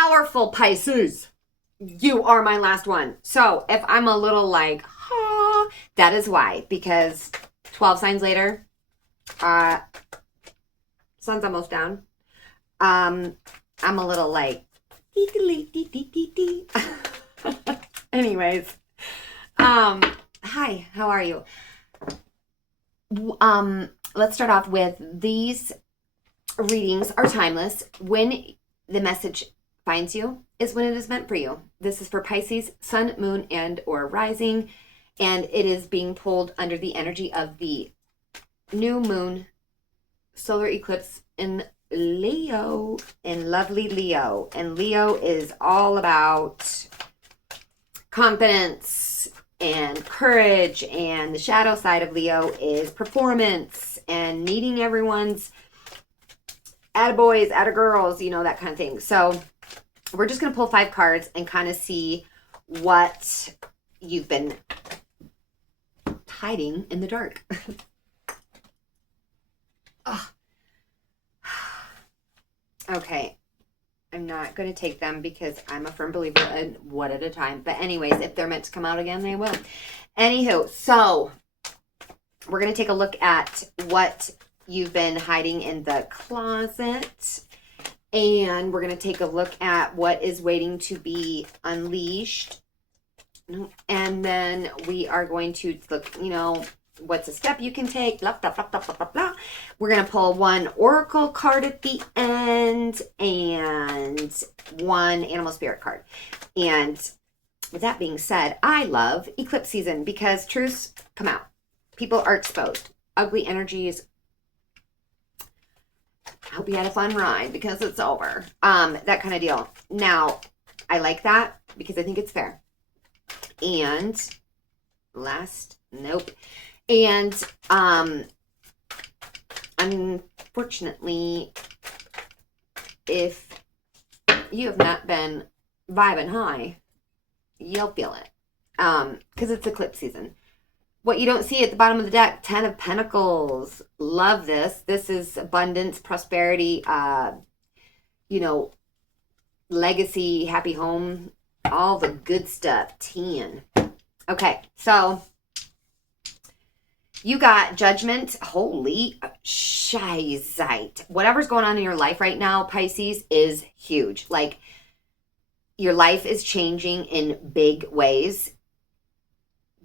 powerful Pisces. You are my last one. So if I'm a little like, that is why. Because 12 signs later, sun's almost down. I'm a little like, anyways. Hi, how are you? Let's start off with these readings are timeless. When the message finds you is when it is meant for you. This is for Pisces, sun, moon, and or rising, and it is being pulled under the energy of the new moon solar eclipse in Leo, in lovely Leo. And Leo is all about confidence and courage, and the shadow side of Leo is performance and needing everyone's attaboys, attagirls, you know, that kind of thing. So we're just going to pull 5 cards and kind of see what you've been hiding in the dark. Okay. I'm not going to take them because I'm a firm believer in one at a time. But anyways, if they're meant to come out again, they will. Anywho, so we're going to take a look at what you've been hiding in the closet. And we're going to take a look at what is waiting to be unleashed. And then we are going to look, you know, what's a step you can take, blah, blah, blah, blah, blah, blah, blah. We're going to pull one oracle card at the end and one animal spirit card. And with that being said, I love eclipse season because truths come out. People are exposed. Ugly energies. I hope you had a fun ride because it's over. That kind of deal. Now, I like that because I think it's fair. And nope. And unfortunately, if you have not been vibing high, you'll feel it. Because it's eclipse season. What you don't see at the bottom of the deck, 10 of Pentacles. Love this. This is abundance, prosperity, you know, legacy, happy home, all the good stuff. 10. Okay, so you got judgment. Holy shizite. Whatever's going on in your life right now, Pisces, is huge. Like, your life is changing in big ways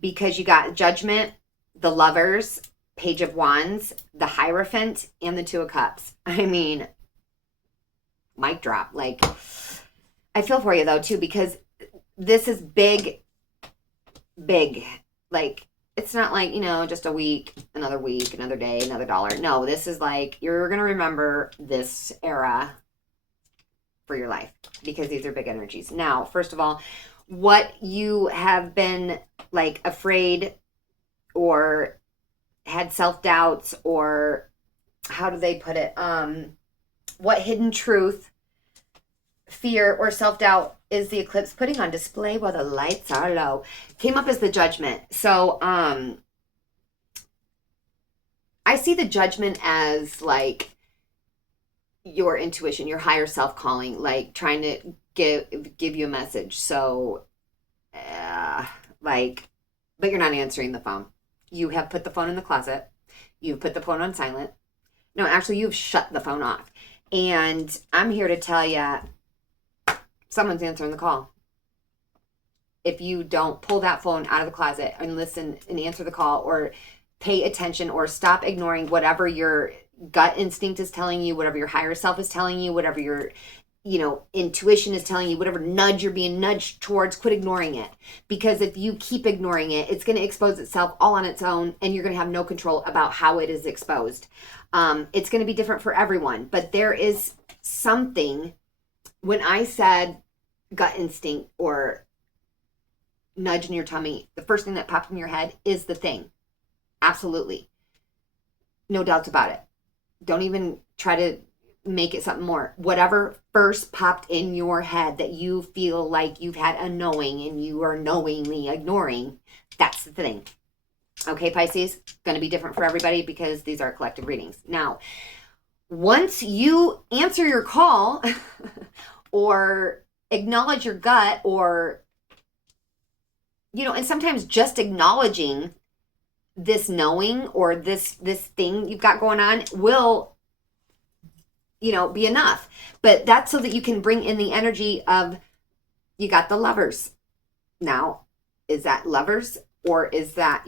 because you got judgment, the lovers, page of wands, the hierophant, and the 2 of cups. I mean, mic drop. Like, I feel for you though too, because this is big. Like, it's not like, you know, just a week, another day, another dollar. No, this is like, you're going to remember this era for your life because these are big energies. Now, first of all, what you have been like afraid or had self-doubts, or how do they put it? What hidden truth, fear, or self-doubt is the eclipse putting on display while the lights are low? Came up as the judgment. So I see the judgment as like your intuition, your higher self calling, like trying to give you a message. So like, but you're not answering the phone. You have put the phone in the closet. You've put the phone on silent. No, actually, you've shut the phone off. And I'm here to tell you, someone's answering the call. If you don't pull that phone out of the closet and listen and answer the call, or pay attention, or stop ignoring whatever your gut instinct is telling you, whatever your higher self is telling you, whatever your, you know, intuition is telling you, whatever nudge you're being nudged towards, quit ignoring it. Because if you keep ignoring it, it's going to expose itself all on its own, and you're going to have no control about how it is exposed. It's going to be different for everyone, but there is something. When I said gut instinct or nudge in your tummy, the first thing that popped in your head is the thing. Absolutely. No doubts about it. Don't even try to make it something more. Whatever first popped in your head that you feel like you've had a knowing and you are knowingly ignoring, that's the thing. Okay, Pisces, going to be different for everybody because these are collective readings. Now, once you answer your call or acknowledge your gut, or, and sometimes just acknowledging this knowing or this thing you've got going on will, be enough. But that's so that you can bring in the energy of, you got the Lovers. Now, is that Lovers, or is that,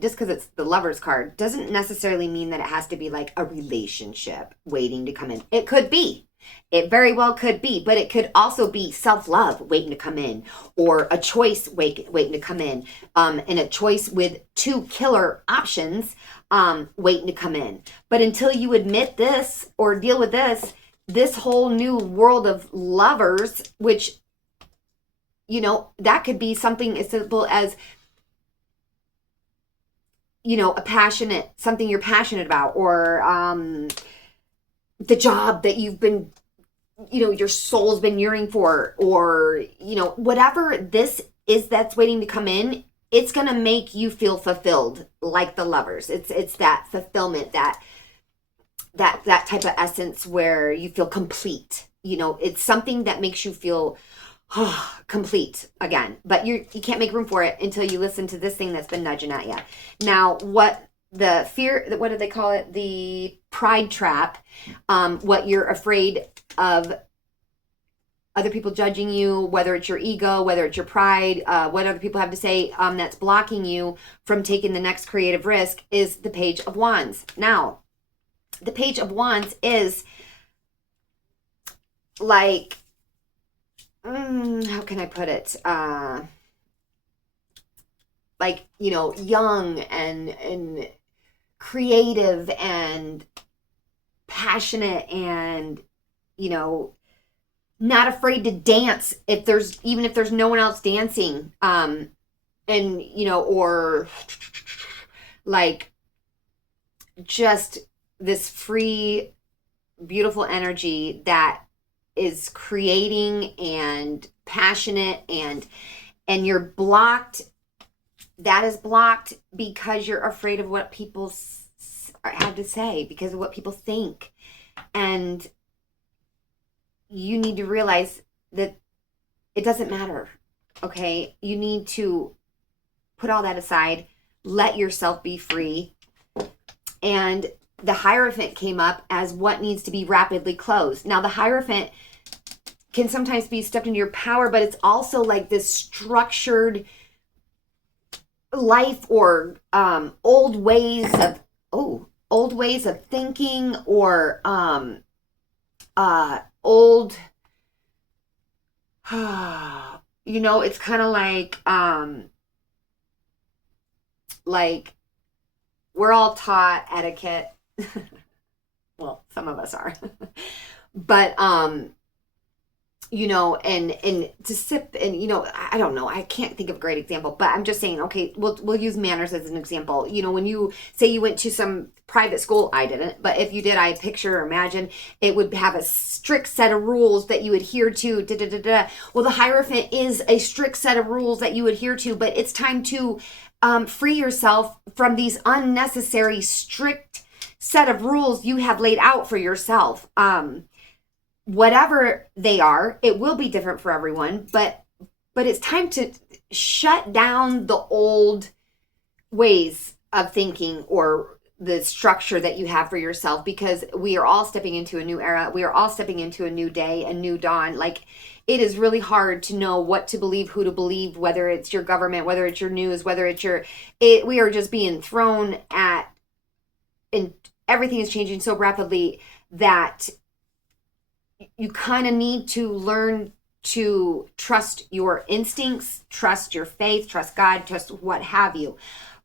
just because it's the Lovers card doesn't necessarily mean that it has to be like a relationship waiting to come in. It could be. It very well could be, but it could also be self-love waiting to come in, or a choice waiting to come in, and a choice with two killer options waiting to come in. But until you admit this or deal with this whole new world of Lovers, which, that could be something as simple as, something you're passionate about, or the job that you've been, your soul's been yearning for, or, whatever this is that's waiting to come in, it's going to make you feel fulfilled like the Lovers. It's that fulfillment, that type of essence where you feel complete. It's something that makes you feel complete again. But you can't make room for it until you listen to this thing that's been nudging at you. Now, what the fear, what do they call it? The pride trap, what you're afraid of other people judging you, whether it's your ego, whether it's your pride, what other people have to say, that's blocking you from taking the next creative risk, is the Page of Wands. Now, the Page of Wands is like, how can I put it? Like, young and creative and passionate, and, not afraid to dance if there's no one else dancing. And, or like just this free, beautiful energy that is creating and passionate, and you're blocked. That is blocked because you're afraid of what people have to say, because of what people think. And you need to realize that it doesn't matter. Okay? You need to put all that aside, let yourself be free. And the Hierophant came up as what needs to be rapidly closed. Now, the Hierophant can sometimes be stepped into your power, but it's also like this structured life, or old ways of thinking, or old it's kind of like we're all taught etiquette. Well, some of us are. But and to sip, and I don't know, I can't think of a great example, but I'm just saying, okay, we'll use manners as an example. When you say you went to some private school, I didn't, but if you did, I picture or imagine it would have a strict set of rules that you adhere to. Well, the Hierophant is a strict set of rules that you adhere to, but it's time to free yourself from these unnecessary strict set of rules you have laid out for yourself. Whatever they are, it will be different for everyone, but it's time to shut down the old ways of thinking, or the structure that you have for yourself, because we are all stepping into a new era. We are all stepping into a new day, a new dawn. Like, it is really hard to know what to believe, who to believe, whether it's your government, whether it's your news, whether it's we are just being thrown at, and everything is changing so rapidly that you kind of need to learn to trust your instincts, trust your faith, trust God, trust what have you.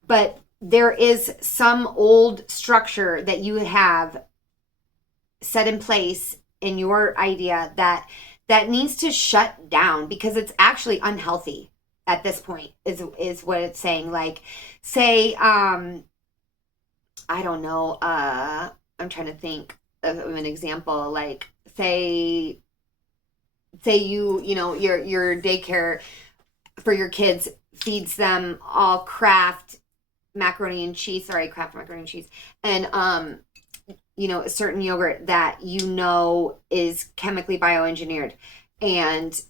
But there is some old structure that you have set in place in your idea that needs to shut down, because it's actually unhealthy at this point, is what it's saying. Like, say, I don't know, I'm trying to think of an example. Like, say your daycare for your kids feeds them all Kraft macaroni and cheese, and a certain yogurt that is chemically bioengineered.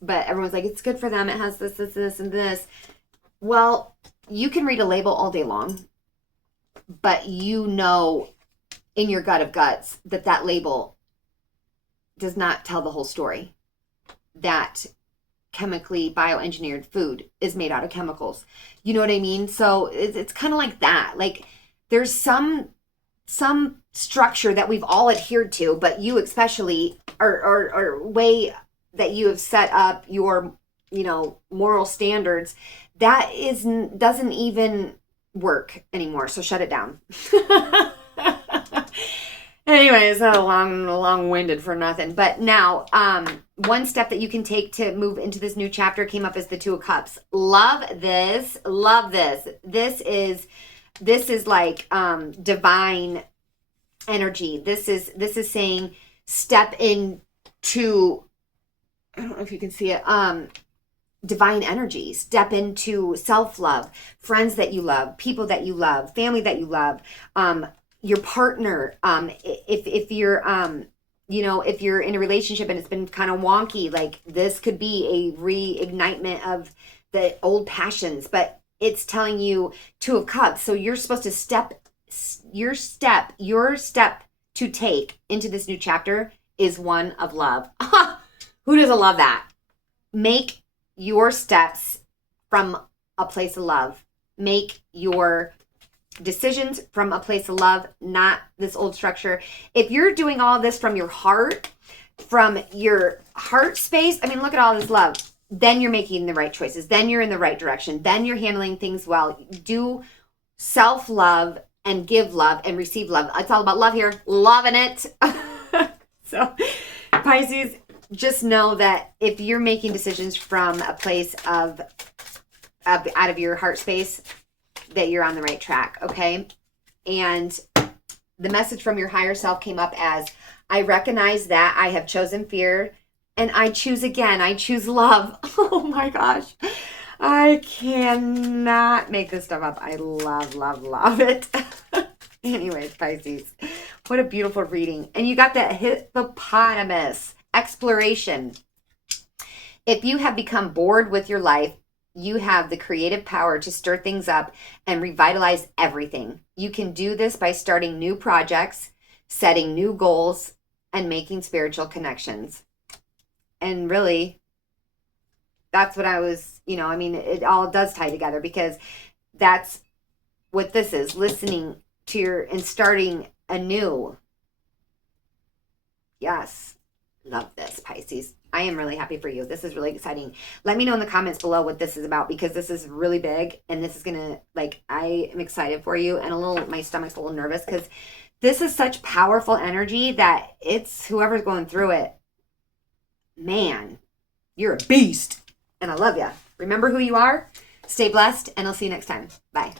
But everyone's like, it's good for them. It has this, this, this, and this. Well, you can read a label all day long, but in your gut of guts that label does not tell the whole story. That chemically bioengineered food is made out of chemicals. You know what I mean? So it's kind of like that. Like there's some structure that we've all adhered to, but you especially or way that you have set up your, moral standards that doesn't even work anymore. So shut it down. Anyways, long-winded for nothing. But now, one step that you can take to move into this new chapter came up as the Two of Cups. Love this. Love this. This is like divine energy. This is saying step into, I don't know if you can see it, divine energy. Step into self-love, friends that you love, people that you love, family that you love, your partner, if you're if you're in a relationship and it's been kind of wonky, like this could be a reignitement of the old passions, but it's telling you Two of Cups. So you're supposed to your step to take into this new chapter is one of love. Who doesn't love that? Make your steps from a place of love. Make your decisions from a place of love, not this old structure. If you're doing all this from your heart, from your heart space, I mean, look at all this love. Then you're making the right choices. Then you're in the right direction. Then you're handling things well. Do self-love and give love and receive love. It's all about love here. Loving it. So, Pisces, just know that if you're making decisions from a place of out of your heart space, that you're on the right track, okay? And the message from your higher self came up as, I recognize that I have chosen fear and I choose again. I choose love. Oh my gosh. I cannot make this stuff up. I love it. Anyways, Pisces, what a beautiful reading. And you got that hippopotamus, exploration. If you have become bored with your life, you have the creative power to stir things up and revitalize everything. You can do this by starting new projects, setting new goals, and making spiritual connections. And really, that's what I was, it all does tie together, because that's what this is, listening to and starting anew. Yes. Love this, Pisces. I am really happy for you. This is really exciting. Let me know in the comments below what this is about, because this is really big and this is going to, I am excited for you, and my stomach's a little nervous because this is such powerful energy that it's whoever's going through it, man, you're a beast. And I love you. Remember who you are. Stay blessed, and I'll see you next time. Bye.